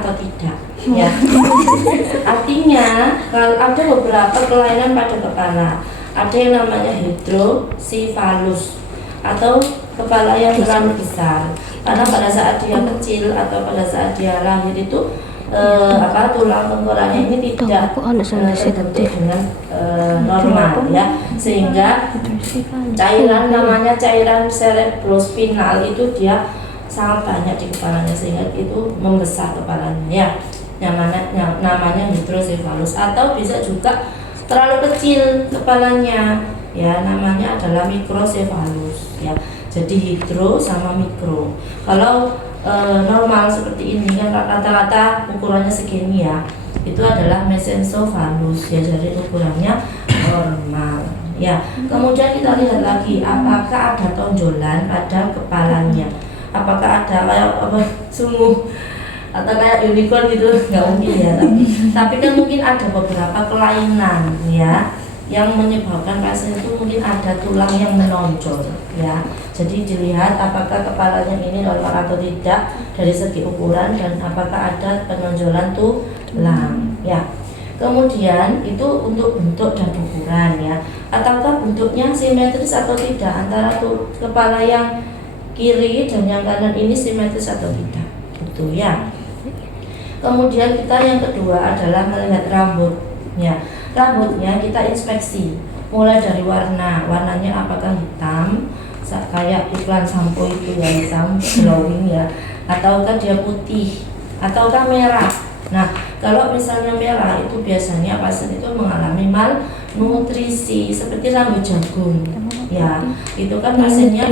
atau tidak. Ya. Artinya kalau ada beberapa kelainan pada kepala, ada yang namanya hidrosefalus atau kepala yang terlalu besar. Karena pada saat dia kecil atau pada saat dia lahir itu tulang tengkoraknya ini tidak terbentuk dengan normal ya, sehingga cairan namanya cairan cerebrospinal itu dia sangat banyak di kepalanya sehingga itu membesar kepalanya ya. Namanya hidrosefalus, atau bisa juga terlalu kecil kepalanya ya, namanya adalah mikrosefalus ya. Jadi hidro sama mikro. Kalau normal seperti ini kan rata-rata ukurannya segini ya, itu adalah mesensofalus ya, jadi ukurannya normal ya. Kemudian kita lihat lagi apakah ada tonjolan pada kepalanya, apakah ada kayak sungguh atau kayak unicorn gitu, nggak mungkin ya, tapi kan mungkin ada beberapa kelainan ya yang menyebabkan pasien itu mungkin ada tulang yang menonjol ya. Jadi dilihat apakah kepalanya ini normal atau tidak dari segi ukuran dan apakah ada penonjolan tulang ya. Kemudian itu untuk bentuk dan ukuran ya, ataukah bentuknya simetris atau tidak antara kepala yang kiri dan yang kanan ini simetris atau tidak gitu ya. Kemudian kita yang kedua adalah melihat rambutnya. Rambutnya kita inspeksi mulai dari warnanya apakah hitam kayak iklan sampo itu ya, hitam glowing ya, ataukah dia putih ataukah merah. Nah, kalau misalnya merah itu biasanya pasien itu mengalami malnutrisi seperti rambut jagung ya, itu kan pasiennya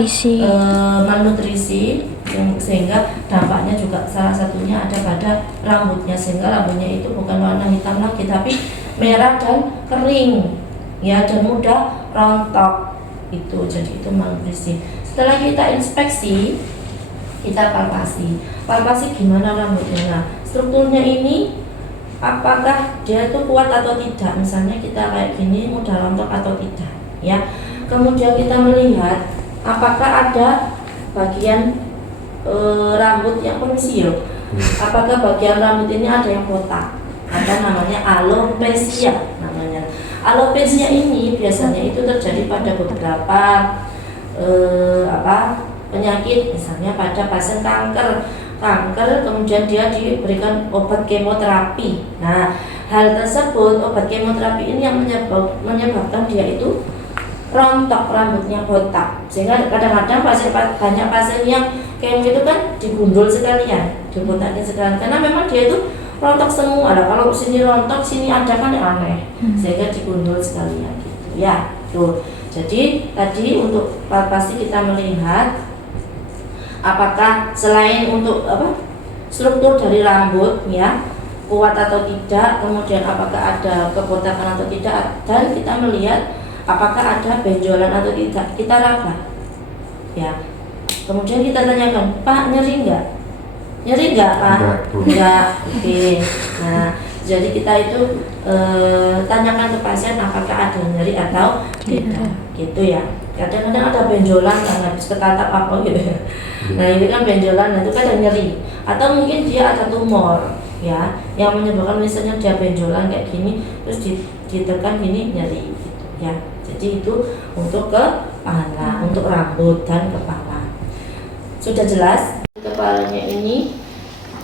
malnutrisi sehingga dampaknya juga salah satunya ada pada rambutnya, sehingga rambutnya itu bukan warna hitam lagi tapi merah dan kering ya, dan mudah rontok itu, jadi itu malnutrisi. Setelah kita inspeksi, kita palpasi gimana rambutnya. Nah, strukturnya ini apakah dia itu kuat atau tidak, misalnya kita kayak gini mudah rontok atau tidak ya. Kemudian kita melihat apakah ada bagian rambut yang apakah bagian rambut ini ada yang botak, ada namanya alopecia namanya. Alopecia ini biasanya itu terjadi pada beberapa penyakit, misalnya pada pasien kanker, kemudian dia diberikan obat kemoterapi. Nah, hal tersebut obat kemoterapi ini yang menyebabkan dia itu rontok, rambutnya botak, sehingga kadang-kadang banyak pasien yang kemo itu kan digundul sekalian, dibotakin sekalian, karena memang dia itu rontok semua. Kalau sini rontok, sini ada kan aneh, sehingga digundul sekalian gitu ya. Tuh. Jadi tadi untuk palpasi kita melihat apakah selain untuk struktur dari rambut ya kuat atau tidak, kemudian apakah ada kebotakan atau tidak, dan kita melihat apakah ada benjolan atau tidak, kita raba ya. Kemudian kita tanyakan, Pak, nyeri enggak? Nyeri enggak, Pak? Enggak. Oke. Nah, jadi kita itu tanyakan ke pasien apakah ada nyeri atau tidak gitu ya. Kadang-kadang ada benjolan karena habis ketatap apa gitu. Nah, ini kan benjolan, itu kan ada nyeri, atau mungkin dia ada tumor ya yang menyebabkan misalnya dia benjolan kayak gini terus ditekan gini nyeri gitu ya. Jadi itu untuk kepala, untuk rambut dan kepala. Sudah jelas kepalanya ini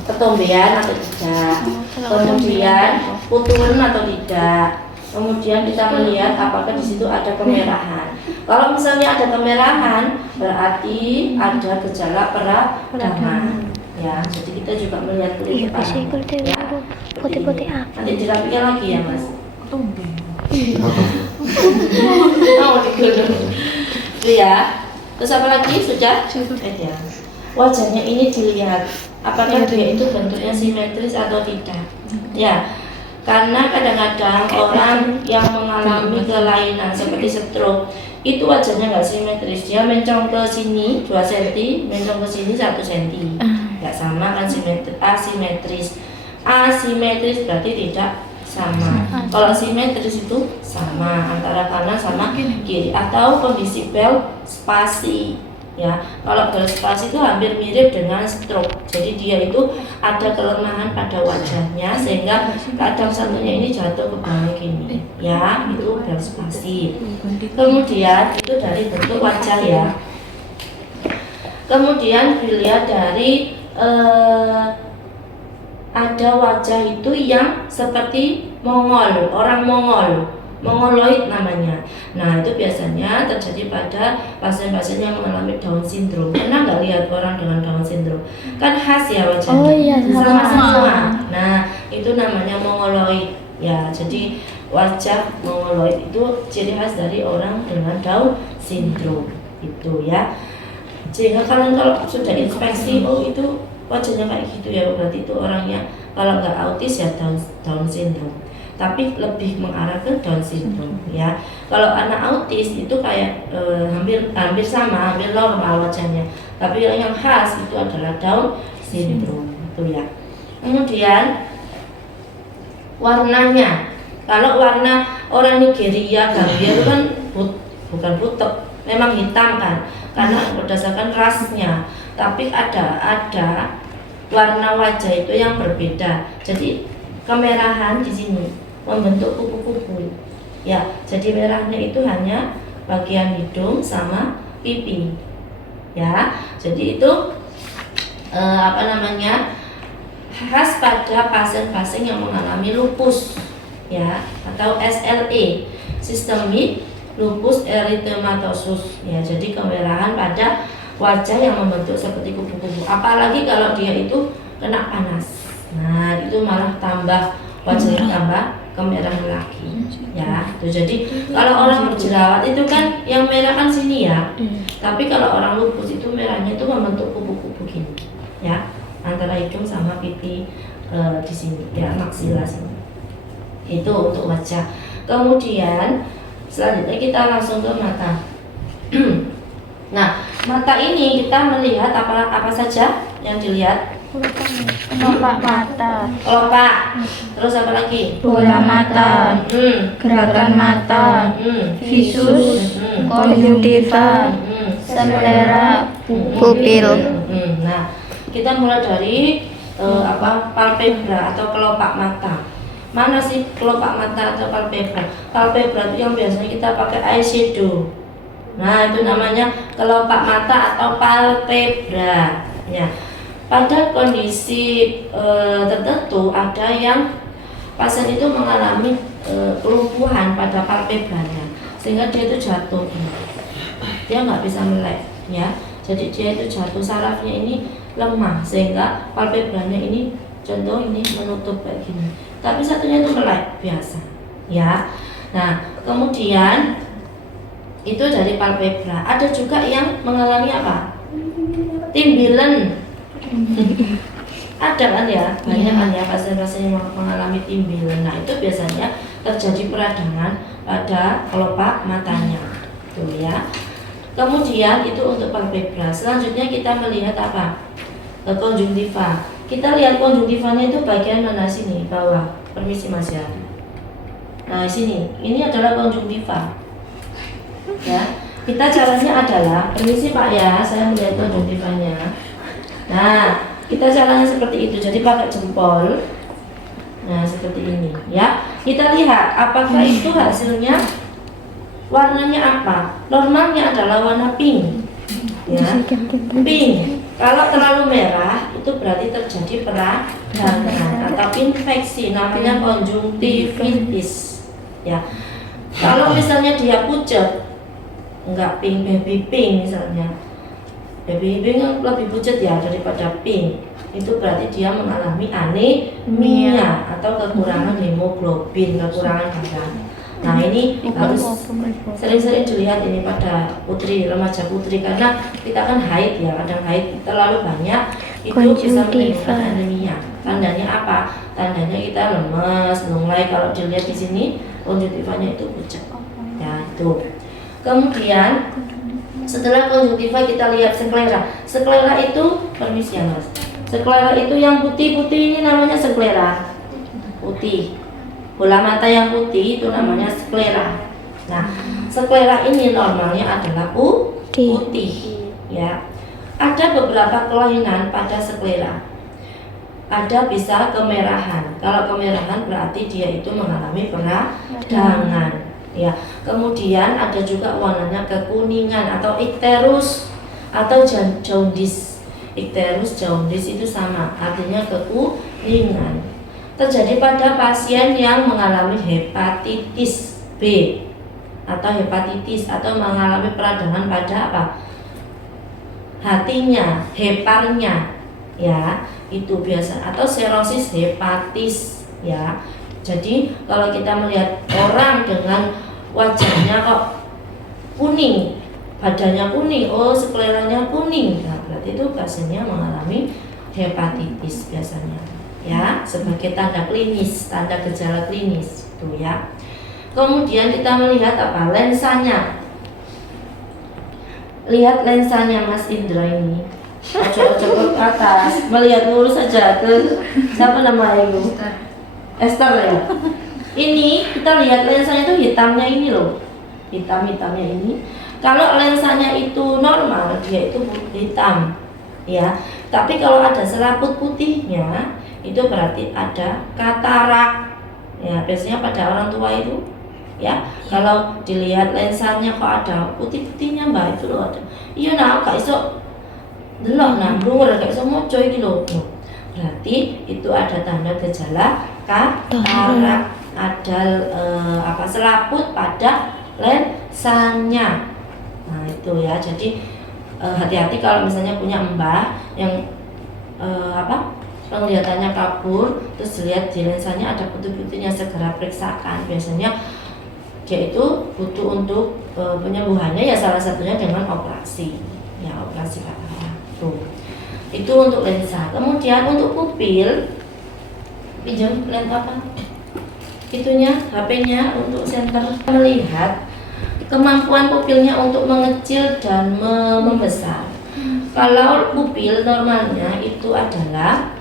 ketombean atau tidak, kemudian putulan atau tidak, kemudian kita melihat apakah di situ ada kemerahan. Kalau misalnya ada kemerahan berarti ada gejala peradangan ya. Jadi kita juga melihat kulit kepala ya, putih-putih apa? Nanti dirapikan lagi ya, Mas. Mau digulung ya. Terus apa lagi? Sudah? Ya. Wajahnya ini dilihat apakah dia itu bentuknya simetris atau tidak ya, karena kadang-kadang orang yang mengalami kelainan seperti stroke itu wajahnya nggak simetris, dia mencong ke sini 2 cm, mencong ke sini 1 cm, nggak sama kan, asimetris berarti tidak sama. Kalau simetris itu sama antara kanan sama kiri, atau kondisi bel spasi ya. Kalau Bell's palsy itu hampir mirip dengan stroke. Jadi dia itu ada kelemahan pada wajahnya sehingga kadang satunya ini jatuh ke bawah gini, ya. Itu Bell's palsy. Kemudian itu dari bentuk wajah ya. Kemudian dilihat dari ada wajah itu yang seperti Mongol, orang Mongol, mongoloid namanya. Nah itu biasanya terjadi pada pasien-pasien yang mengalami Down syndrome. Pernah nggak lihat orang dengan Down syndrome? Kan khas ya wajahnya. Oh iya, sama sama. semua. Nah itu namanya mongoloid ya. Jadi wajah mongoloid itu ciri khas dari orang dengan Down syndrome itu ya. Sehingga kalian kalau sudah inspeksi, oh itu wajahnya kayak gitu ya, berarti itu orangnya kalau nggak autis ya Down syndrome, tapi lebih mengarah ke Down syndrome ya. Kalau anak autis itu kayak hampir sama, hampir normal wajahnya, tapi yang khas itu adalah Down syndrome itu ya. Kemudian warnanya, kalau warna orang Nigeria, Gambia itu kan bukan butek, memang hitam kan, karena berdasarkan rasnya. Tapi ada warna wajah itu yang berbeda. Jadi kemerahan di sini membentuk kupu-kupu. Ya, jadi merahnya itu hanya bagian hidung sama pipi. Ya, jadi itu khas pada pasien-pasien yang mengalami lupus ya, atau SLE, Systemic Lupus Erythematosus ya. Jadi kemerahan pada wajah yang membentuk seperti kupu-kupu. Apalagi kalau dia itu kena panas. Nah, itu malah tambah wajahnya tambah kemerahan lagi. Ya, tuh. Jadi kalau orang berjerawat itu kan yang merah kan sini ya. Tapi kalau orang lupus itu merahnya itu membentuk kupu-kupu gini. Ya, antara hidung sama pipi di sini ya, maksila sini. Itu untuk wajah. Kemudian selanjutnya kita langsung ke mata. Nah, mata ini kita melihat apa saja yang dilihat? Kelopak mata, Kelopak. Terus apa lagi? bola mata, gerakan mata, visus, konjungtiva, selera, pupil. Nah, kita mulai dari palpebra atau kelopak mata. Mana sih kelopak mata atau palpebra? Palpebra itu yang biasanya kita pakai eyeshadow. Nah, itu namanya kelopak mata atau palpebra. Ya. Pada kondisi tertentu ada yang pasien itu mengalami kelumpuhan pada palpebranya, sehingga dia itu jatuh. Dia nggak bisa melek, ya. Jadi dia itu jatuh, sarafnya ini lemah sehingga palpebranya ini contoh ini menutup kayak gini. Tapi satunya itu melek biasa, ya. Nah, kemudian itu dari palpebra. Ada juga yang mengalami apa? Timbilan. Ada kan ya, banyak kan ya pasien-pasien yang mengalami timbilan. Nah, itu biasanya terjadi peradangan pada kelopak matanya. Tuh ya. Kemudian itu untuk palpebra. Selanjutnya kita melihat apa? Konjungtiva. Kita lihat konjungtivanya itu bagian mana sini? Bawah. Permisi Mas ya. Nah, sini. Ini adalah konjungtiva. Ya, kita caranya adalah, permisi Pak ya, saya melihat konjungtivanya. Nah, kita caranya seperti itu. Jadi pakai jempol. Nah, seperti ini ya. Kita lihat apakah itu hasilnya warnanya apa. Normalnya adalah warna pink. Ya, pink. Kalau terlalu merah itu berarti terjadi peradangan atau infeksi, namanya konjungtivitis. Ya. Kalau misalnya dia pucat, enggak pink, baby pink misalnya, baby pink lebih pucat ya daripada pink, itu berarti dia mengalami anemia atau kekurangan hemoglobin, kekurangan darah. Nah, ini harus sering-sering dilihat ini pada remaja putri, karena kita kan haid ya, kadang haid terlalu banyak itu bisa menimbulkan anemia. Tandanya apa? Tandanya kita lemes, lunglai. Kalau dilihat di sini konjungtivanya itu pucat. Ya, itu. Kemudian setelah konjungtiva kita lihat sklera. Sklera itu, permisi ya Mas. Sklera itu yang putih-putih ini namanya sklera. Putih. Bola mata yang putih itu namanya sklera. Nah, sklera ini normalnya adalah putih. ya. Ada beberapa kelainan pada sklera. Ada bisa kemerahan. Kalau kemerahan berarti dia itu mengalami peradangan. Ya. Kemudian ada juga warnanya kekuningan atau ikterus atau jaundice. Ikterus, jaundice itu sama, artinya kekuningan. Terjadi pada pasien yang mengalami hepatitis B atau hepatitis atau mengalami peradangan pada apa? Hatinya, heparnya, ya. Itu biasa, atau serosis hepatis, ya. Jadi kalau kita melihat orang dengan wajahnya kok kuning, badannya kuning, oh skleranya kuning, nah, berarti itu pasiennya mengalami hepatitis biasanya, ya, sebagai tanda klinis, tanda gejala klinis, itu ya. Kemudian kita melihat apa? Lensanya. Lihat lensanya Mas Indra ini. Ojo-ojo ke atas, melihat lurus saja ke siapa namanya itu? Esther ya. Ini kita lihat lensanya itu hitamnya ini loh, hitamnya ini. Kalau lensanya itu normal, dia itu hitam, ya. Tapi kalau ada selaput putihnya, itu berarti ada katarak. Ya, biasanya pada orang tua itu, ya. Kalau dilihat lensanya kok ada putih-putihnya, mbak, itu loh ada. Iya, nah, gak iso delok nah, luar gak iso moco iki lho. Berarti itu ada tanda gejala katarak, ada selaput pada lensanya. Nah, itu ya. Jadi hati-hati kalau misalnya punya mbah yang penglihatannya kabur, terus lihat di lensanya ada putih-putihnya, segera periksakan. Biasanya dia itu butuh untuk penyembuhannya ya salah satunya dengan operasi. Ya, operasi katarak. Tuh. Itu untuk lensa. Kemudian untuk pupil, pinjam lens apa? Itunya, HP-nya untuk senter melihat kemampuan pupilnya untuk mengecil dan membesar. Kalau pupil normalnya itu adalah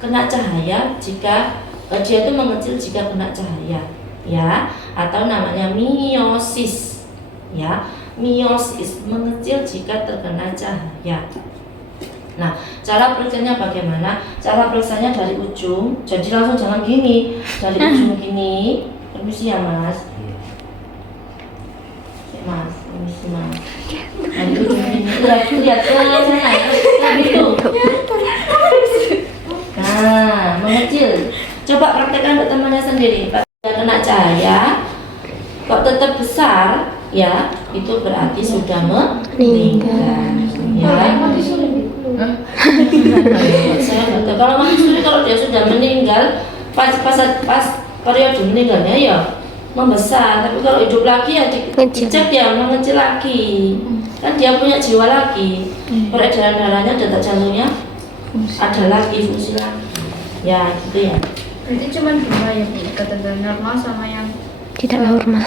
kena cahaya jika dia itu mengecil jika kena cahaya, ya, atau namanya miosis, ya. Miosis mengecil jika terkena cahaya. Nah, cara periksanya bagaimana? Cara periksanya dari ujung, jadi langsung jangan gini, dari ujung gini. Permisi ya Mas. Mas, permisi Mas. Dari ujung gini, lihat ke sana, gitu. Nah, mengecil. Coba praktekkan untuk temannya sendiri. Pak, kena cahaya, kok tetap besar, ya, itu berarti sudah meninggal. Ya. Kalau mati suri, kalau dia sudah meninggal, pas periode meninggalnya ya membesar. Tapi kalau hidup lagi ya dicek ya mengecil lagi. Kan dia punya jiwa lagi, peredaran darahnya, detak jantungnya ada lagi, fungsi lagi. Ya, gitu ya. Berarti cuma dua ya, kategori normal sama yang tidak normal.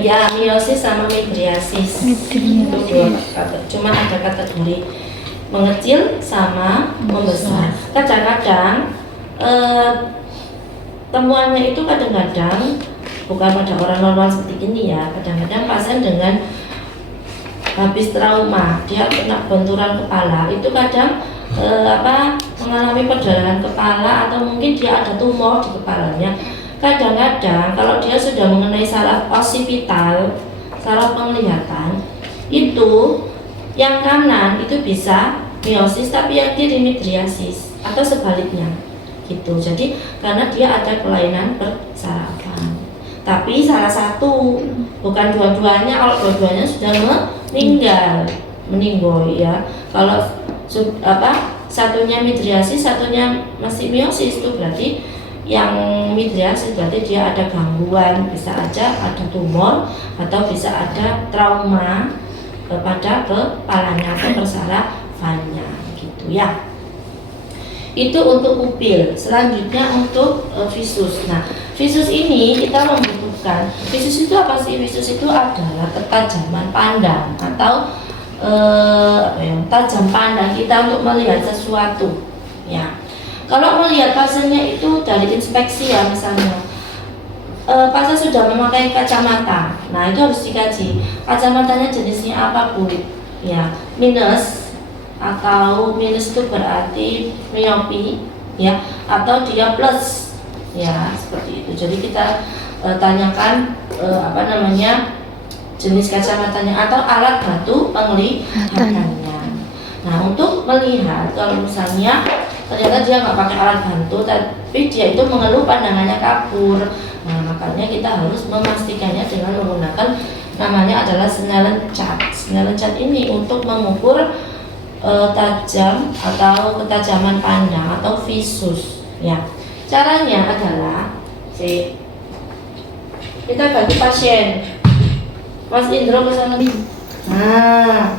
Ya, miosis sama midriasis. Itu dua kategori. Cuma ada kategori mengecil sama membesar. Kadang-kadang temuannya itu kadang-kadang bukan pada orang normal seperti ini ya. Kadang-kadang pasien dengan habis trauma, dia kena benturan kepala, itu kadang mengalami perdarahan kepala atau mungkin dia ada tumor di kepalanya. Kadang-kadang kalau dia sudah mengenai saraf osipital, saraf penglihatan, itu yang kanan itu bisa miosis tapi yang kiri midriasis atau sebaliknya gitu. Jadi karena dia ada kelainan persarafan. Tapi salah satu, bukan dua-duanya. Kalau dua-duanya sudah meninggal ya. Kalau satunya midriasis, satunya masih miosis, itu berarti yang midriasis berarti dia ada gangguan, bisa aja ada tumor atau bisa ada trauma pada kepalanya atau persarafannya gitu ya. Itu untuk pupil. Selanjutnya untuk visus. Nah, visus ini kita membutuhkan. Visus itu apa sih? Visus itu adalah ketajaman pandang atau tajam pandang kita untuk melihat sesuatu ya. Kalau melihat pasiennya itu dari inspeksi ya, misalnya pasien sudah memakai kacamata, nah itu harus dikaji kacamatanya jenisnya apa Bu. ya minus, atau minus itu berarti miopi ya, atau dia plus ya, seperti itu. Jadi kita tanyakan jenis kacamatanya atau alat bantu penglihatannya. Nah, untuk melihat kalau misalnya ternyata dia nggak pakai alat bantu tapi dia itu mengeluh pandangannya kabur, nah makanya kita harus memastikannya dengan menggunakan namanya adalah Snellen chart. Snellen chart ini untuk mengukur tajam atau ketajaman pandang atau visus ya. Caranya adalah kita bagi pasien. Mas Indro ke sana nih. Nah,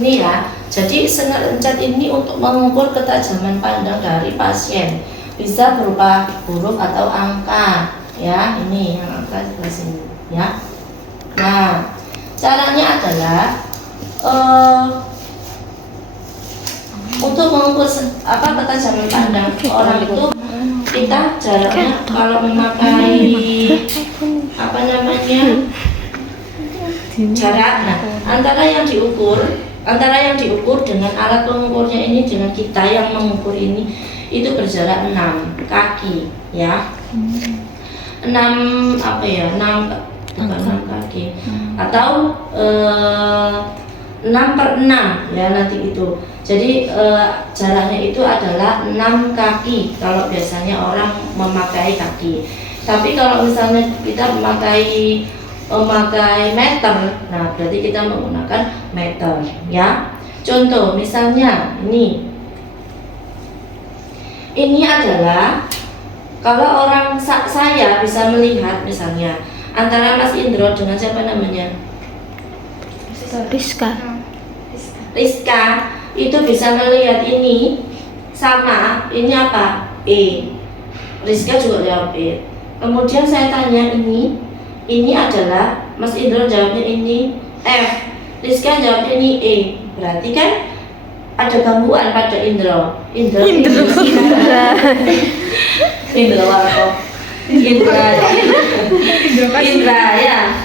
ini ya. Jadi Snellen chart ini untuk mengukur ketajaman pandang dari pasien. Bisa berupa huruf atau angka ya. Ini yang angka di sini ya. Nah, caranya adalah untuk mengukur ketajaman pandang orang itu, kita jaraknya kalau memakai jarak, nah antara yang diukur dengan alat pengukurnya ini dengan kita yang mengukur ini itu berjarak 6 kaki ya. 6 kaki atau 6/6 ya nanti itu. Jadi jaraknya itu adalah 6 kaki kalau biasanya orang memakai kaki. Tapi kalau misalnya kita memakai meter, nah berarti kita menggunakan meter ya. Contoh misalnya ini adalah kalau orang saya bisa melihat misalnya antara Mas Indro dengan siapa namanya? Rizka itu bisa melihat ini sama, ini apa? E. Rizka juga jawab E. Kemudian saya tanya ini adalah Mas Indro jawabnya ini F. Rizka jawabnya ini E. Berarti kan ada gangguan pada Indro ya.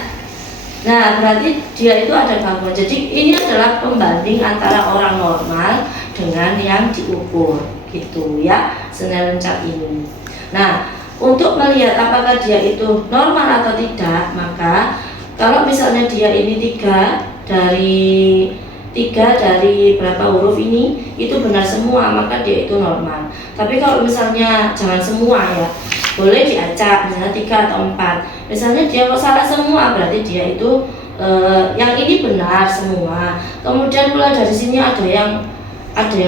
Nah, berarti dia itu ada gangguan. Jadi ini adalah pembanding antara orang normal dengan yang diukur gitu ya, Snellen chart ini. Nah, untuk melihat apakah dia itu normal atau tidak, maka kalau misalnya dia ini tiga dari berapa huruf ini itu benar semua, maka dia itu normal. Tapi kalau misalnya jangan semua ya, boleh diacak misalnya 3 atau 4. Misalnya dia kok salah semua, berarti dia itu yang ini benar semua. Kemudian mulai dari sini ada yang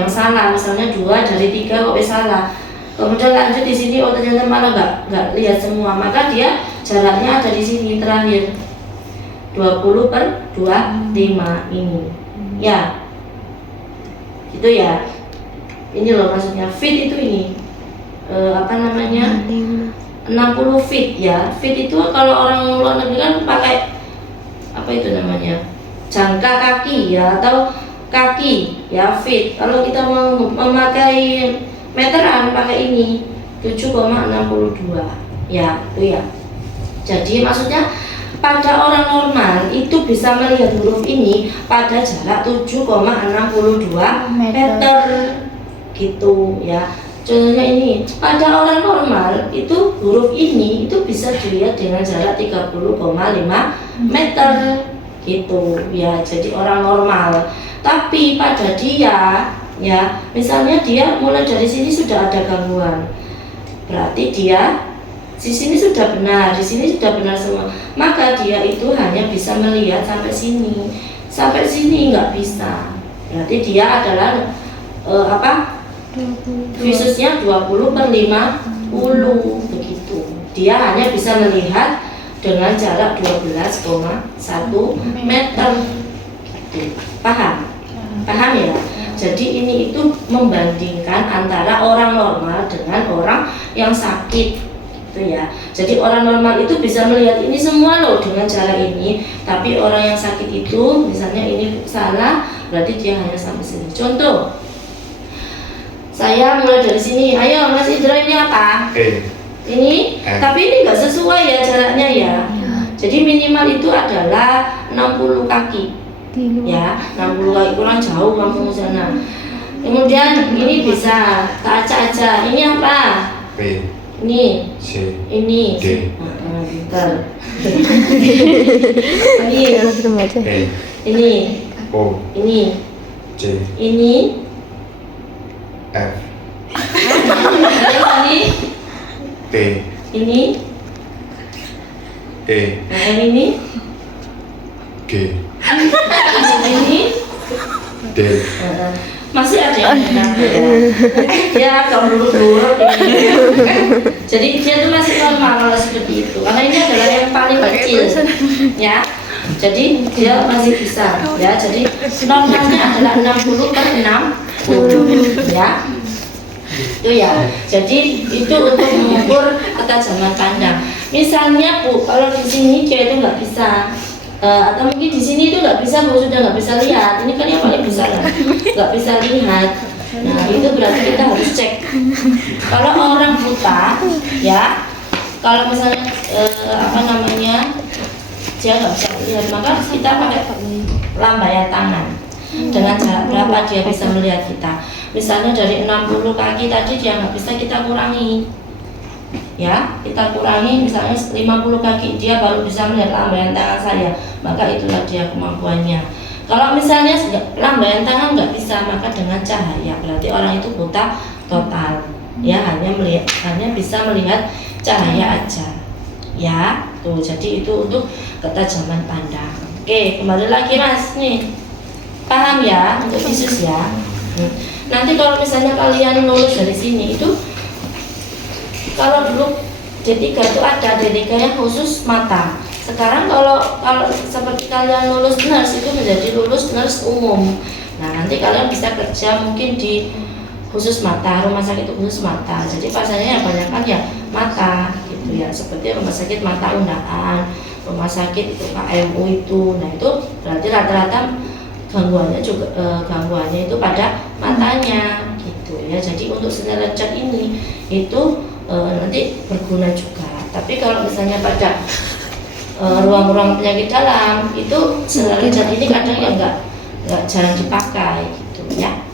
salah, misalnya 2 dari 3 kok salah. Kemudian lanjut di sini, oh ternyata malah nggak lihat semua, maka dia jaraknya ada di sini terakhir 20/25 ini ya, gitu ya. Ini loh maksudnya fit itu ini 60 feet ya. Feet itu kalau orang luar negeri kan pakai apa itu namanya, jangka kaki ya, atau kaki ya, feet. Kalau kita mau memakai meteran pakai ini 7,62 ya, itu ya. Jadi maksudnya pada orang normal itu bisa melihat huruf ini pada jarak 7,62 meter gitu ya. Contohnya ini, pada orang normal itu huruf ini itu bisa dilihat dengan jarak 30,5 meter gitu ya. Jadi orang normal. Tapi pada dia ya, misalnya dia mulai dari sini sudah ada gangguan, berarti dia di sini sudah benar, di sini sudah benar semua, maka dia itu hanya bisa melihat sampai sini nggak bisa. Berarti dia adalah visusnya 20/50 begitu. Dia hanya bisa melihat dengan jarak 12,1 meter gitu. Paham ya? Jadi ini itu membandingkan antara orang normal dengan orang yang sakit gitu ya. Jadi orang normal itu bisa melihat ini semua loh dengan cara ini, tapi orang yang sakit itu misalnya ini salah, berarti dia hanya sampai sini. Contoh, saya mulai dari sini, ayo Mas Indra ini apa? Ini, tapi ini nggak sesuai ya jaraknya ya. Jadi minimal itu adalah 60 kaki. Ya, 60 kaki kurang jauh kampung sana. Kemudian ini bisa tak aja. Ini apa? B, Ini. C, Ini. D. Bentar. Ini. E, Ini. O, Ini. J, Ini. F, Ini. T, Ini. E, Nah, yang ini. G, Ini. D. Masih ada yang enak ya kalau dulu jadi dia tuh masih normal kalau seperti itu karena ini adalah yang paling kecil ya, jadi dia masih bisa ya, jadi normalnya adalah 60 per 60 ya itu ya. Jadi itu untuk mengukur ketajaman pandang. Misalnya Bu, kalau di sini dia itu nggak bisa atau mungkin di sini itu nggak bisa, Bu, sudah nggak bisa lihat. Ini kan yang paling bisa lah, nggak bisa lihat. Nah itu berarti kita harus cek. Kalau orang buta, ya, kalau misalnya apa namanya dia nggak bisa lihat, maka kita pakai lambaian tangan. Dengan jarak berapa dia bisa melihat kita? Misalnya dari 60 kaki tadi dia nggak bisa, kita kurangi. Ya, kita kurangi misalnya 50 kaki dia baru bisa melihat lambaian tangan saya, maka itulah dia kemampuannya. Kalau misalnya lambaian tangan nggak bisa, maka dengan cahaya berarti orang itu buta total. Ya, hanya bisa melihat cahaya aja. Ya, tuh jadi itu untuk ketajaman pandang. Oke, kembali lagi Mas nih, paham ya untuk visus ya. Nanti kalau misalnya kalian lulus dari sini itu, kalau dulu D3 itu ada D3 yang khusus mata. Sekarang kalau seperti kalian lulus nurse itu menjadi lulus nurse umum. Nah nanti kalian bisa kerja mungkin di khusus mata, rumah sakit khusus mata. Jadi pasiennya yang banyak kan ya mata gitu ya, seperti rumah sakit mata Undaan, rumah sakit itu KMU itu. Nah itu berarti rata-rata gangguannya juga gangguannya itu pada matanya gitu ya. Jadi untuk selerajat ini itu nanti berguna juga. Tapi kalau misalnya pada ruang-ruang penyakit dalam itu selerajat ini kadang ya nggak jarang dipakai gitu ya.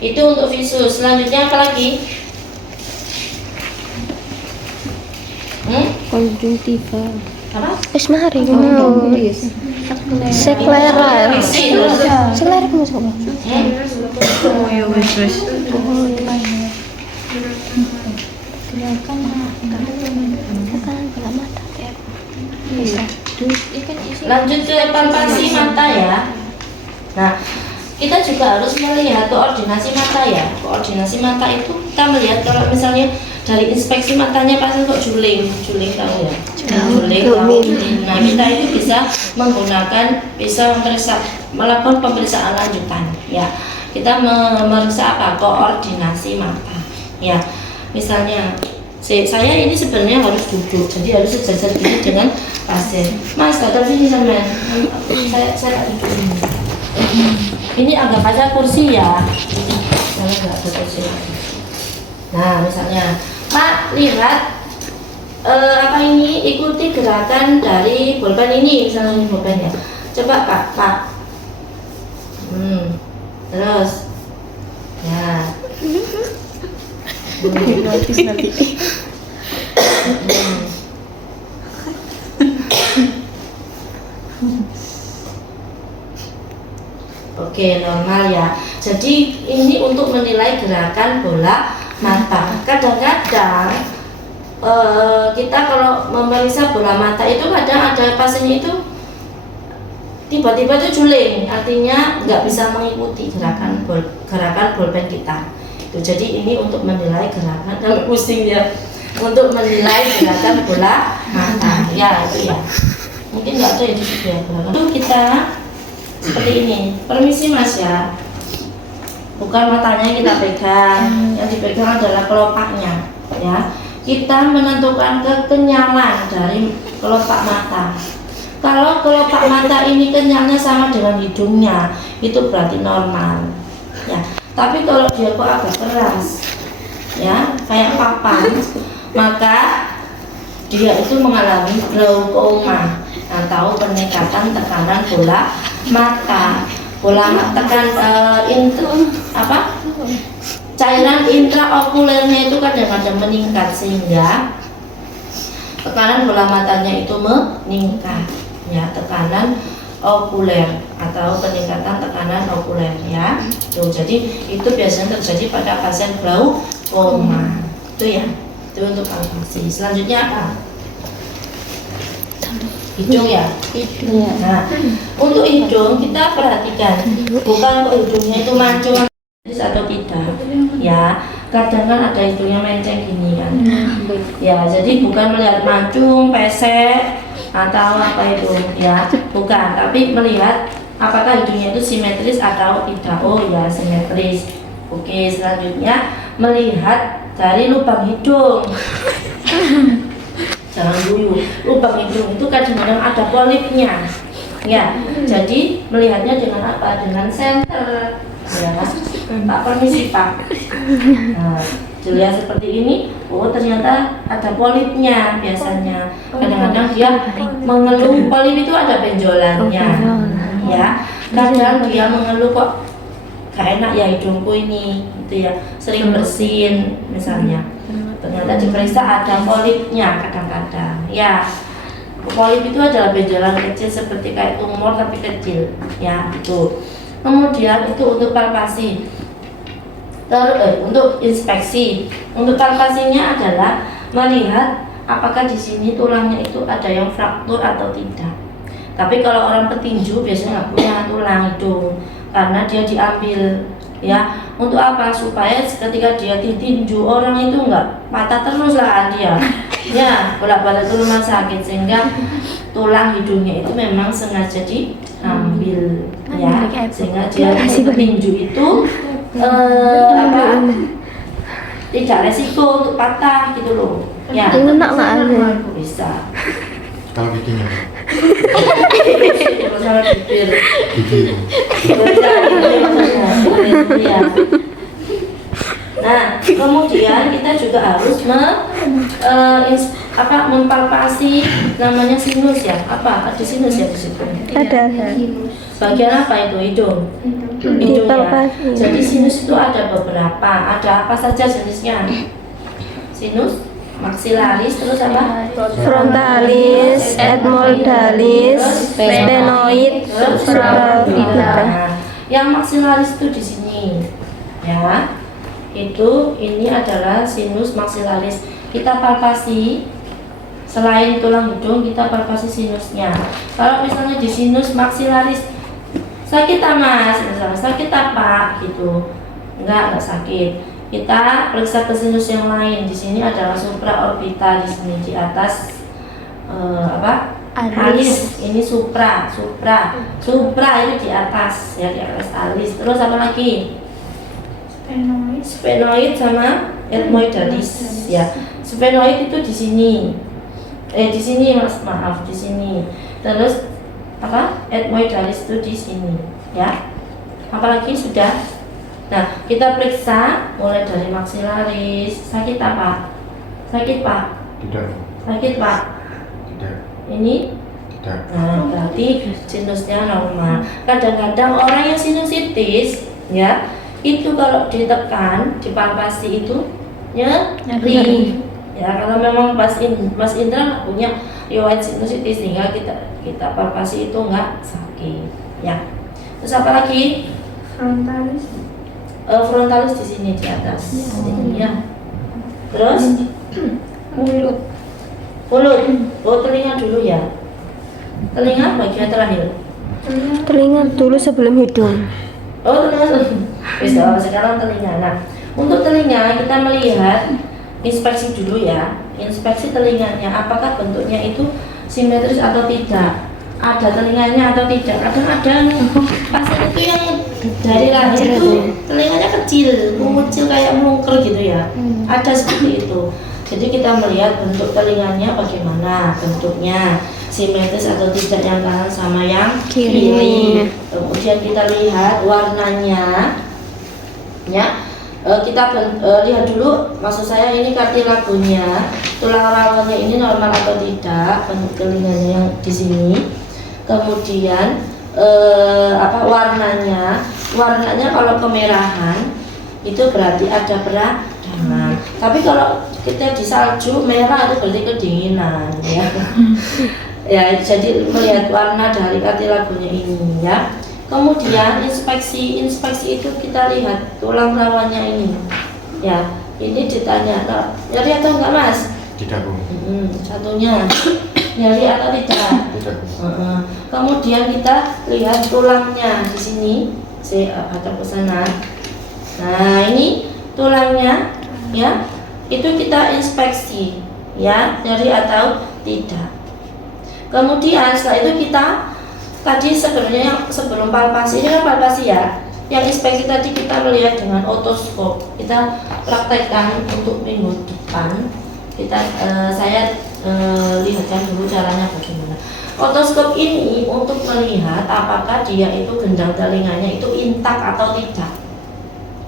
Itu untuk visus. Selanjutnya apa lagi? Konjungtiva. Apa? Wis mari ngono. Seklera. Seklera kamu sama. Oh ya wes. Lanjut ke palpasi mata ya. Nah, kita juga harus melihat koordinasi mata ya. Koordinasi mata itu kita melihat kalau misalnya dari inspeksi matanya pasien kok juling tahu ya. Juling tahu. Nah, kita itu bisa melakukan pemeriksaan lanjutan ya. Kita memeriksa apa? Koordinasi mata. Ya. Misalnya saya ini sebenarnya harus duduk, jadi harus sejajar gini dengan pasien. Mas, datang sini sampean. Saya duduk ini. Ini anggap aja kursi ya. Saya nggak ada kursi. Nah, misalnya, Pak, lihat apa ini, ikuti gerakan dari bolpen ini, misalnya ini bolpennya. Coba Pak. Terus, ya. Nanti. Oke, normal ya. Jadi ini untuk menilai gerakan bola mata. Kadang-kadang kita kalau memeriksa bola mata itu kadang ada pasien itu tiba-tiba itu juling, artinya nggak bisa mengikuti gerakan bolpen kita. Jadi ini untuk menilai gerakan, kalau pusing ya, untuk menilai gerakan bola mata. Ya itu ya. Mungkin nggak ada itu juga gerakan. Itu kita seperti ini. Permisi Mas ya. Bukan matanya kita pegang, yang dipegang adalah kelopaknya. Ya. Kita menentukan kekenyalan dari kelopak mata. Kalau kelopak mata ini kenyalnya sama dengan hidungnya, itu berarti normal. Ya. Tapi kalau dia kok agak keras, ya kayak papan, maka dia itu mengalami glaukoma atau peningkatan tekanan bola mata. Cairan intraokulernya itu kadang-kadang meningkat sehingga tekanan bola matanya itu meningkat, ya, tekanan okuler atau peningkatan tekanan okuler, ya. Tuh, jadi itu biasanya terjadi pada pasien glaukoma. Itu ya, itu untuk palpasi. Selanjutnya apa? Hidung, ya. Nah, untuk hidung kita perhatikan, bukan kok hidungnya itu mancung atau tidak, ya. Kadang kan ada hidungnya menceng gini kan, ya. Jadi bukan melihat mancung, pesek atau apa itu, ya, bukan. Tapi melihat apakah hidungnya itu simetris atau tidak. Oh ya, simetris. Oke, selanjutnya melihat dari lubang hidung. Jangan guyu. Lubang hidung itu kadang-kadang ada polipnya, ya. Jadi melihatnya dengan apa? Dengan senter, ya. Pak, permisi Pak. Nah, dilihat seperti ini. Oh, ternyata ada polipnya biasanya. Kadang-kadang dia mengeluh, polip itu ada benjolannya, ya. Kadang dia mengeluh, kok gak enak ya hidungku ini, gitu ya. Sering bersin misalnya. Ternyata diperiksa ada polipnya kadang-kadang, ya. Polip itu adalah benjolan kecil seperti kayak tumor tapi kecil, ya, itu. Kemudian itu untuk palpasi. Untuk inspeksi. Untuk palpasinya adalah melihat apakah di sini tulangnya itu ada yang fraktur atau tidak. Tapi kalau orang petinju biasanya nggak punya tulang hidung karena dia diambil, ya. Untuk apa? Supaya ketika dia ditinju orang itu nggak patah terus lah dia, ya, bolak-balik ke rumah sakit, sehingga tulang hidungnya itu memang sengaja diambil, ya, sehingga dia petinju itu tidak resiko untuk patah, gitu loh, ya. Bisa. Kalau giginya, Kalau salah bibir. gigi. Nah, kemudian kita juga harus mempalpasi namanya sinus, ya. Apa? Ada sinus ya di situ. Ada. Bagian apa itu? Hidung. Hidung, ya. Jadi sinus itu ada beberapa. Ada apa saja jenisnya? Sinus maksilaris, terus apa? Frontalis, etmoidalis, sphenoid, supraorbital. Nah, yang maksilaris itu di sini, ya. Ini adalah sinus maksilaris. Kita palpasi, selain tulang hidung kita palpasi sinusnya. Kalau misalnya di sinus maksilaris sakit Mas, misalnya sakit apa gitu, enggak sakit. Kita periksa ke sinus yang lain. Di sini adalah supraorbital, di sini di atas alis. Ini supra itu di atas, ya, di atas alis. Terus apa lagi? Sphenoid sama etmoidalis, ya. Sphenoid itu di sini. Di sini Mas, maaf, di sini. Terus apa? Etmoidalis itu di sini, ya. Apalagi sudah. Nah, kita periksa mulai dari maksilaris. Sakit apa? Sakit Pak? Tidak. Sakit Pak? Tidak. Ini? Tidak. Nah, berarti sinusnya normal. Kadang-kadang orang yang sinusitis, ya, itu kalau ditekan, dipalpasi itu nyeri. Ya, kalau memang Mas Indra punya riwayat sinusitis, sehingga kita palpasi itu nggak sakit, ya. Terus apa lagi? Frontalis di sini di atas, ya. Terus mulut. Oh, telinga dulu, ya. Telinga bagian terakhir. Telinga dulu sebelum hidung. Oh, telinga. Bisa. Sekarang telinga. Nah, untuk telinga kita melihat, inspeksi dulu, ya. Inspeksi telinganya, apakah bentuknya itu simetris atau tidak, ada telinganya atau tidak. Kadang-kadang pasien itu yang dari lahir itu telinganya kecil, mengecil kayak melungker gitu, ya. Ada seperti itu. Jadi kita melihat bentuk telinganya bagaimana bentuknya, simetris atau tidak yang kanan sama yang kiri. Kemudian kita lihat warnanya, ya. lihat dulu, maksud saya ini kartilagonya, tulang rawannya ini normal atau tidak, bentuk telinganya yang di sini. Kemudian warnanya kalau kemerahan itu berarti ada peradangan. Tapi kalau kita di salju merah itu berarti kedinginan, ya. Ya, jadi melihat warna dari kartilagonya ini, ya. Kemudian inspeksi itu kita lihat tulang rawannya ini, ya. Ini ditanya, nyeri atau enggak Mas? Tidak, Bu. Satunya nyeri atau tidak? Tidak, Bu. Kemudian kita lihat tulangnya di sini, atau ke sana. Nah, ini tulangnya, ya. Itu kita inspeksi, ya, nyeri atau tidak. Kemudian setelah itu kita tadi sebenarnya yang sebelum palpasi, ini kan palpasi ya. Yang inspeksi tadi kita melihat dengan otoskop. Kita praktekkan untuk minggu depan. Saya lihatkan dulu caranya bagaimana. Otoskop ini untuk melihat apakah dia itu gendang telinganya itu intak atau tidak.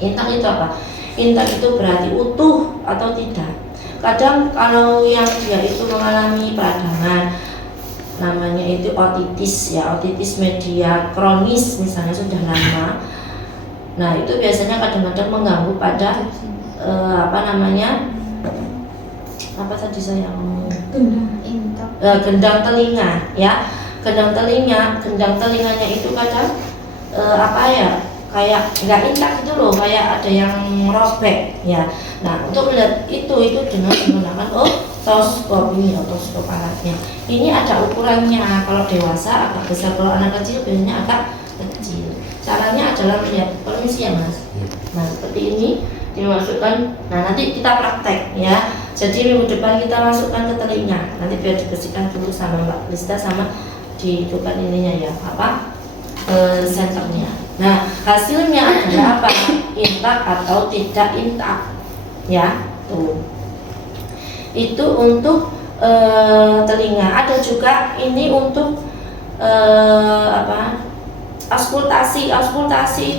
Intak itu apa? Intak itu berarti utuh atau tidak. Kadang kalau yang dia itu mengalami peradangan, namanya itu otitis, ya, otitis media kronis misalnya sudah lama. Nah, itu biasanya kadang-kadang mengganggu pada apa tadi saya ngomong? Gendang telinga, ya. Gendang telinganya itu kadang kayak nggak intak itu loh, kayak ada yang robek, ya. Nah, untuk melihat itu dengan menggunakan otoskop alatnya. Ini ada ukurannya, kalau dewasa agak besar, kalau anak kecil biasanya agak kecil. Caranya adalah melihat, permisi ya Mas. Nah, seperti ini dimasukkan. Nah, nanti kita praktek, ya. Jadi minggu depan kita masukkan ke telinga. Nanti biar dibersihkan dulu sama Mbak Lista, sama dihidupkan ininya, ya, senternya. Nah, hasilnya adalah apa? Intak atau tidak intak, ya. Tuh. Itu untuk telinga. Ada juga ini untuk auskultasi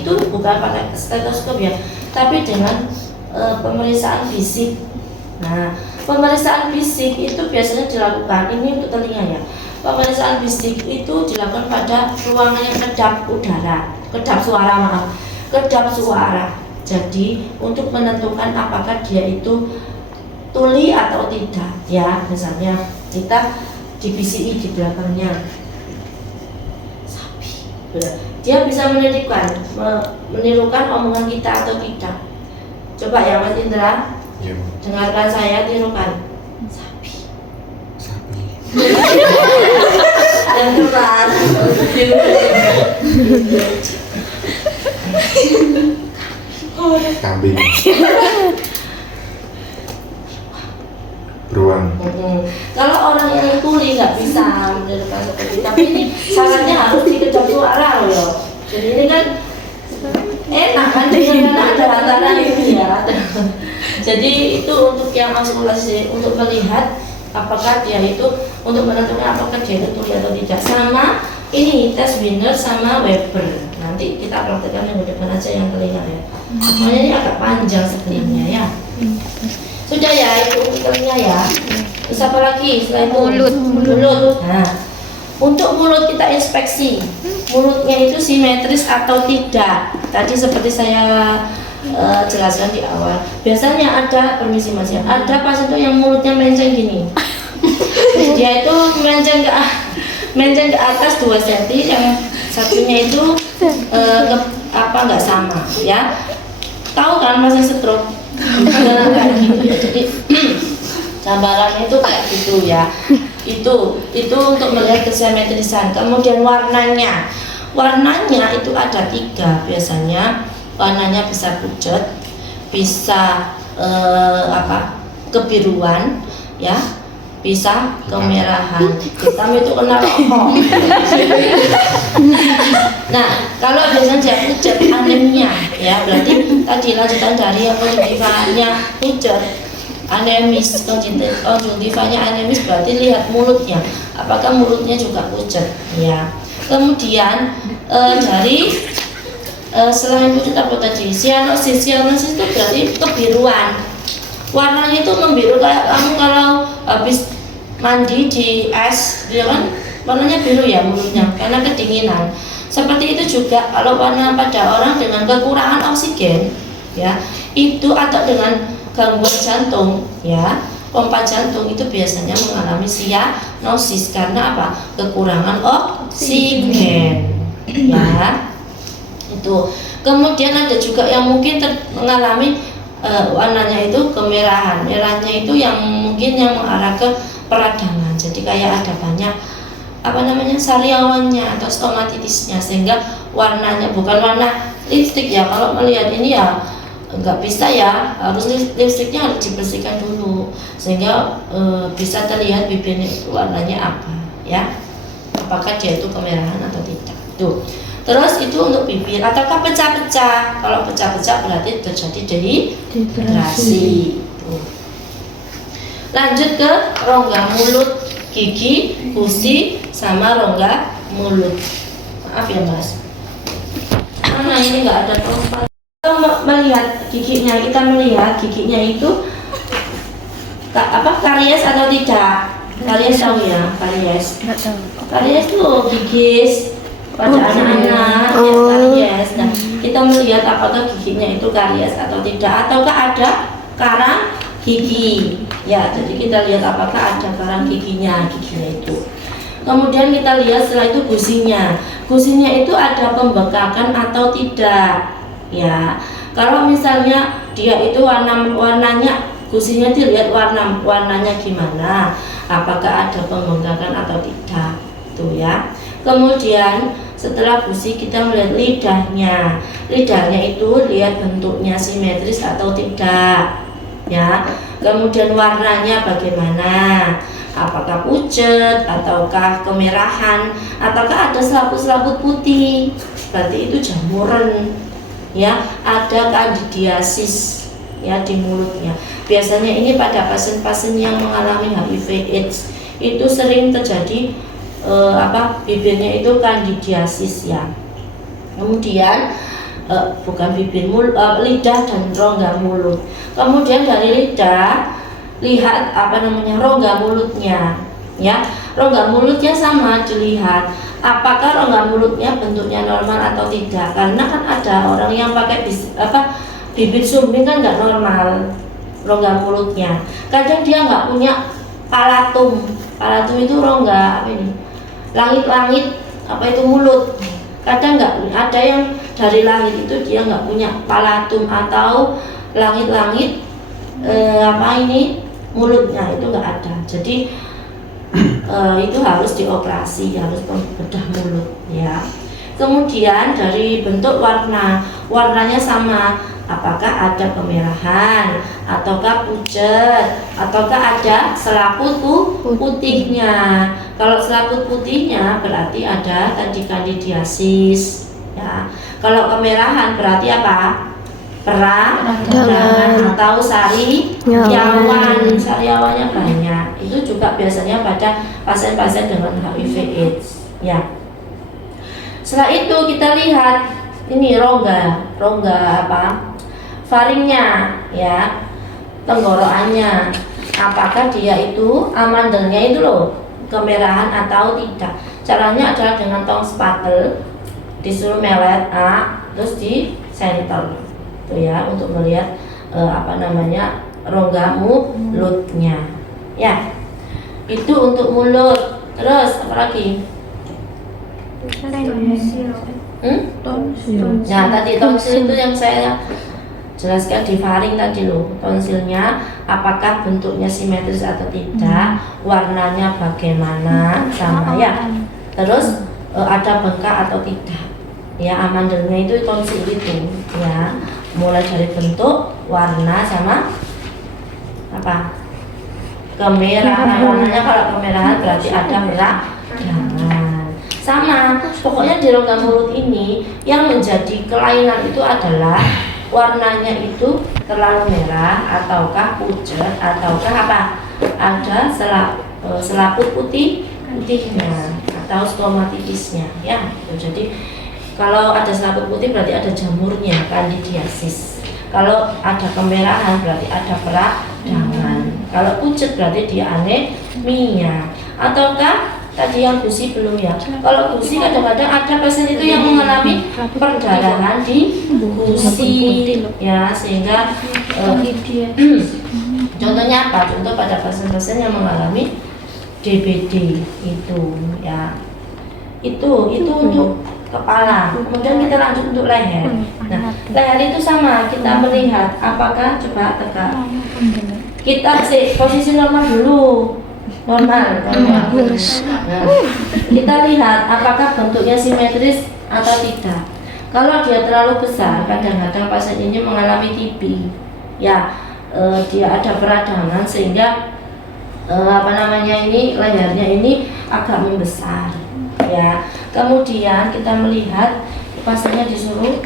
itu bukan pakai stetoskop, ya, tapi dengan pemeriksaan fisik. Nah, pemeriksaan fisik itu biasanya dilakukan, ini untuk telinga, ya. Pemeriksaan fisik itu dilakukan pada ruangan yang kedap suara. Jadi untuk menentukan apakah dia itu tuli atau tidak, ya. Misalnya kita di BCI di belakangnya sapi, dia bisa menirukan omongan kita atau tidak. Coba ya Mas Indra, Ya, Bu. dengarkan saya, tirukan sapi. Dan teman Kambing. Beruang. Kalau orang yang tuli nggak bisa menirukan seperti, tapi ini syaratnya harus dikedap suara loh. Jadi ini kan enak kan, karena ada antara ini, ya. Jadi itu untuk yang auskultasi, untuk melihat apakah dia itu, untuk menentukan apakah dia itu tuli atau tidak. Sama ini tes Wiener sama Weber. Nanti kita praktekkan minggu depan aja yang telinga, ya. Soalnya ini agak panjang sekelilingnya, ya. Sudah ya, itu untuk telinga, ya. Terus apa lagi selain itu? Mulut. Nah, untuk mulut kita inspeksi, mulutnya itu simetris atau tidak. Tadi seperti saya jelaskan di awal. Biasanya ada, permisi Mas, ya, ada pasien tuh yang mulutnya menceng gini. Dia itu menceng ke atas 2 cm, yang satunya itu nggak sama, ya. Tahu kan pasien stroke? Kayak gitu, ya. Jadi gambarannya itu kayak gitu, ya. Itu untuk melihat kesimetrisan. Kemudian warnanya itu ada 3 biasanya. Warnanya bisa pucat, bisa kebiruan, ya, bisa kemerahan. Hitam itu kena rokok. Nah, kalau biasanya dia pucat, anemia, ya, berarti tadi lanjutan dari yang konjungtivanya pucat, anemis, konjungtivanya anemis, berarti lihat mulutnya, apakah mulutnya juga pucat, ya. Kemudian dari selain wujud apa tadi? Sianosis. Sianosis itu berarti kebiruan. Warnanya itu membiru kayak kamu kalau habis mandi di es, ya kan? Warnanya biru ya mulutnya karena kedinginan. Seperti itu juga kalau warna pada orang dengan kekurangan oksigen, ya, itu atau dengan gangguan jantung, ya, pompa jantung itu biasanya mengalami sianosis karena apa? Kekurangan oksigen, ya. Itu. Kemudian ada juga yang mungkin mengalami warnanya itu kemerahan. Merahnya itu yang mungkin yang mengarah ke peradangan. Jadi kayak ada banyak sariawannya atau stomatitisnya sehingga warnanya bukan warna lipstik ya. Kalau melihat ini ya nggak bisa ya, harus lipstiknya harus dibersihkan dulu sehingga bisa terlihat bibirnya itu warnanya apa, ya, apakah dia itu kemerahan atau tidak. Tuh. Terus itu untuk bibir ataukah pecah-pecah. Kalau pecah-pecah berarti terjadi dehidrasi. Tuh. Lanjut ke rongga mulut, gigi, gusi, sama rongga mulut. Maaf ya Mas. Karena ini nggak ada tempat. Kita melihat giginya, itu karies atau tidak? Karies tahu ya, karies. Nggak tahu. Karies tuh gigis pada anak-anak, ya, karies. Nah, kita melihat apakah giginya itu karies atau tidak, ataukah ada karang gigi. Ya, jadi kita lihat apakah ada karang giginya itu. Kemudian kita lihat setelah itu gusinya. Gusinya itu ada pembekakan atau tidak. Ya, kalau misalnya dia itu warnanya gusinya dilihat warnanya gimana, apakah ada pembengkakan atau tidak, tuh ya. Kemudian setelah gusi kita melihat lidahnya itu lihat bentuknya simetris atau tidak, ya. Kemudian warnanya bagaimana, apakah pucat ataukah kemerahan ataukah ada selaput-selaput putih, berarti itu jamuran, ya. Ada kandidiasis, ya, di mulutnya. Biasanya ini pada pasien-pasien yang mengalami HIV/AIDS itu sering terjadi bibirnya itu kandidiasis, ya. Kemudian bukan bibir, lidah dan rongga mulut. Kemudian dari lidah lihat rongga mulutnya, ya. Rongga mulutnya sama dilihat apakah rongga mulutnya bentuknya normal atau tidak, karena kan ada orang yang pakai bibir sumbing kan nggak normal rongga mulutnya. Kadang dia nggak punya palatum itu rongga langit-langit mulut. Kadang nggak ada yang dari lahir itu dia nggak punya palatum atau langit-langit mulutnya itu nggak ada. Jadi itu harus dioperasi, harus bedah mulut, ya. Kemudian dari bentuk warnanya sama, apakah ada kemerahan ataukah pucat ataukah ada selaput putihnya. Kalau selaput putihnya berarti ada tadi kandidiasis, ya. Kalau kemerahan berarti apa? Peradangan atau sariawannya banyak. Itu juga biasanya pada pasien-pasien dengan HIV/AIDS, ya. Setelah itu kita lihat ini rongga faringnya, ya, tenggorokannya, apakah dia itu amandelnya itu loh kemerahan atau tidak. Caranya adalah dengan tong spatel disuruh melet terus di center, tuh ya, untuk melihat rongga mulutnya, ya. Itu untuk mulut. Terus apa lagi? Nah, tadi tonsil itu yang saya jelaskan di faring tadi loh. Tonsilnya apakah bentuknya simetris atau tidak, warnanya bagaimana, sama, ya. Terus ada bengkak atau tidak, ya. Amandelnya itu tonsil itu, ya, mulai dari bentuk, warna, sama kemerahan. Warnanya kalau kemerahan berarti ada peradangan. Sama, pokoknya di rongga mulut ini yang menjadi kelainan itu adalah warnanya itu terlalu merah ataukah pucat ataukah ada selaput putihnya atau stomatitisnya, ya. Jadi Kalau ada selaput putih berarti ada jamurnya, candidiasis. Kalau ada kemerahan berarti ada peradangan. Kalau pucet berarti dia anemia. Ataukah tadi yang gusi belum ya? Kalau gusi kadang-kadang ada pasien itu yang mengalami perdarahan di gusi, ya, sehingga contohnya apa? Contoh pada pasien-pasien yang mengalami DBD itu, ya. Itu untuk kepala. Kemudian kita lanjut untuk leher. Nah, leher itu sama, kita melihat apakah, coba tegak. Kita posisi normal dulu. Normal. Nah, kita lihat apakah bentuknya simetris atau tidak. Kalau dia terlalu besar, kadang-kadang pasien ini mengalami TB. Ya, dia ada peradangan sehingga lehernya ini agak membesar. Ya, kemudian kita melihat pasiennya disuruh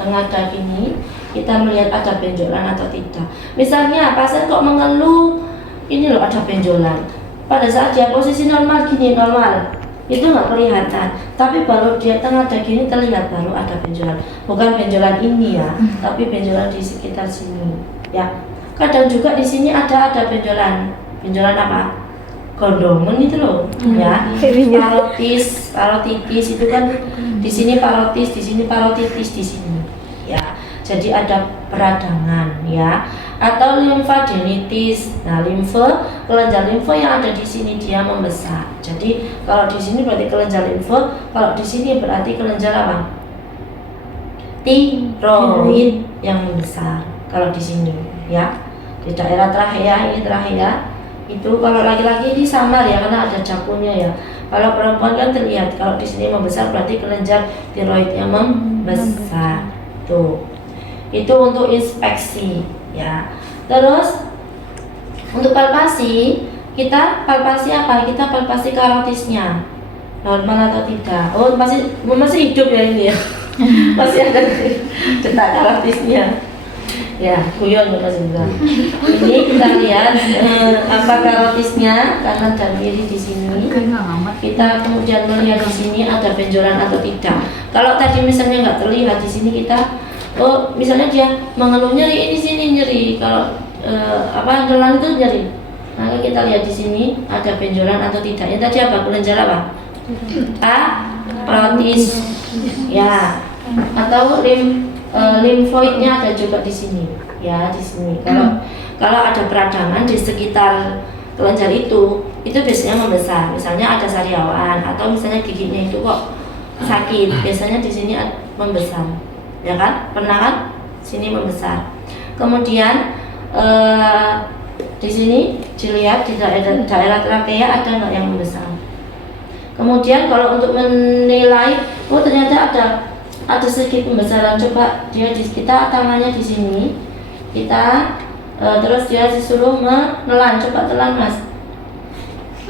tengah gini, kita melihat ada benjolan atau tidak. Misalnya pasien kok mengeluh, ini loh ada benjolan. Pada saat dia posisi normal gini, normal, itu nggak kelihatan. Tapi baru dia tengah gini terlihat baru ada benjolan. Bukan benjolan ini ya, tapi benjolan di sekitar sini. Ya, kadang juga di sini ada benjolan. Benjolan apa? Gondongan itu loh, ya. Parotitis itu kan di sini parotis, di sini parotitis di sini, ya. Jadi ada peradangan, ya. Atau limfadenitis. Nah, kelenjar limfe yang ada di sini dia membesar. Jadi kalau di sini berarti kelenjar limfe, kalau di sini berarti kelenjar apa? Tiroid yang membesar. Kalau di sini, ya. Di daerah trachea, ini trachea. Itu kalau laki-laki ini samar ya karena ada jakunnya ya. Kalau perempuan kan terlihat, kalau di sini membesar berarti kelenjar tiroid yang membesar. Tuh. Itu untuk inspeksi ya. Terus untuk palpasi, kita palpasi apa? Kita palpasi karotisnya. Normal atau tidak? Oh, masih hidup ya ini ya. Masih ada detak karotisnya. Ya, guyon Mas Indra. Ini kita lihat apa karotisnya, kanan dan kiri di sini. Kita kemudian melihat di sini ada benjolan atau tidak. Kalau tadi misalnya nggak terlihat di sini kita, oh misalnya dia mengeluh nyeri di sini nyeri. Kalau benjolan itu nyeri. Maka kita lihat di sini ada benjolan atau tidak. Yang tadi apa? Kelenjar apa? Parotis. Ya. Atau limfoidnya ada juga di sini, ya di sini. Kalau ada peradangan di sekitar kelenjar itu biasanya membesar. Misalnya ada sariawan atau misalnya giginya itu kok sakit, biasanya di sini membesar, ya kan? Pernah kan? Sini membesar. Kemudian di sini dilihat di daerah trachea ada nggak yang membesar. Kemudian kalau untuk menilai, oh ternyata ada sedikit pembesaran, coba kita tangannya di sini, kita terus dia disuruh menelan, coba telan Mas.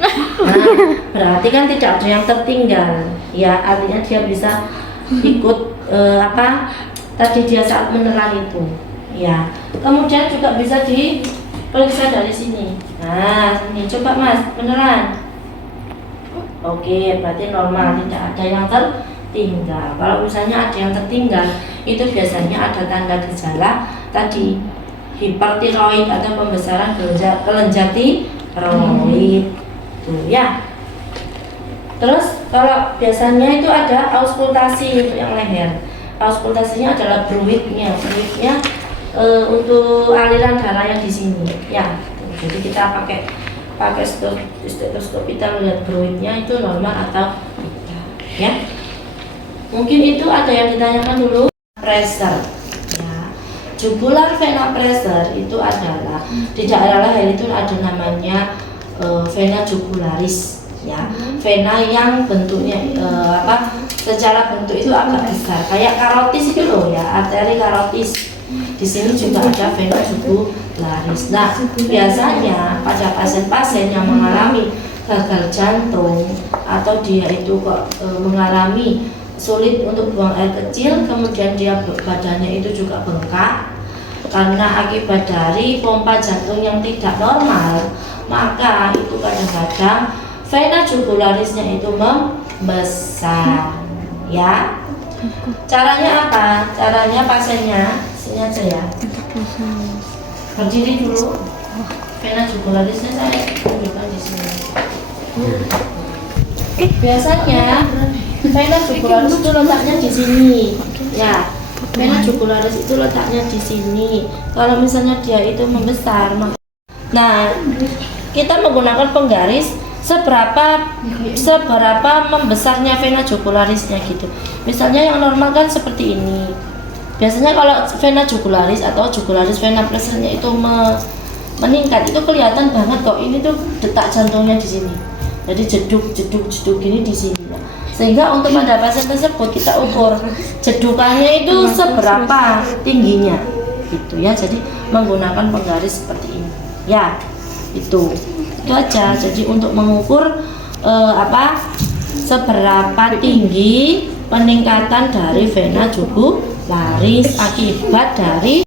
Nah, berarti kan tidak ada yang tertinggal, ya artinya dia bisa ikut tadi dia saat menelan itu, ya. Kemudian juga bisa diperiksa dari sini. Nah, sini coba Mas menelan. Oke, berarti normal, tidak ada yang tertinggal. Kalau misalnya ada yang tertinggal, itu biasanya ada tanda gejala tadi hipertiroid atau pembesaran kelenjar tiroid, tuh ya. Terus kalau biasanya itu ada auskultasi untuk yang leher. Auskultasinya adalah bruitnya untuk aliran darah yang di sini, ya. Jadi kita pakai stetoskop, kita melihat bruitnya itu normal atau tidak, ya. Mungkin itu ada yang ditanyakan dulu. Pressure, ya. Jugular vena pressure itu adalah di daerah leher itu ada namanya vena jugularis, ya. Vena yang bentuknya secara bentuk itu agak besar, kayak karotis itu loh ya, arteri karotis. Di sini juga ada vena jugularis. Nah, biasanya pada pasien-pasien yang mengalami gagal jantung atau dia itu mengalami sulit untuk buang air kecil, kemudian dia badannya itu juga bengkak karena akibat dari pompa jantung yang tidak normal, maka itu kadang-kadang vena jugularisnya itu membesar, ya. Caranya apa? Caranya pasiennya, sini aja ya. Berdiri dulu. Vena jugularisnya saya tunjukkan di sini. Biasanya vena jugularis itu letaknya di sini. Ya, vena jugularis itu letaknya di sini. Kalau misalnya dia itu membesar, nah kita menggunakan penggaris seberapa membesarnya vena jugularisnya gitu. Misalnya yang normal kan seperti ini. Biasanya kalau vena jugularis atau jugularis vena pressure-nya itu meningkat, itu kelihatan banget kok. Ini tuh detak jantungnya di sini. Jadi jeduk gini di sini. Sehingga untuk pada pasien tersebut kita ukur jedukannya itu seberapa tingginya gitu ya. Jadi menggunakan penggaris seperti ini. Ya, itu aja. Jadi untuk mengukur seberapa tinggi peningkatan dari vena jugularis akibat dari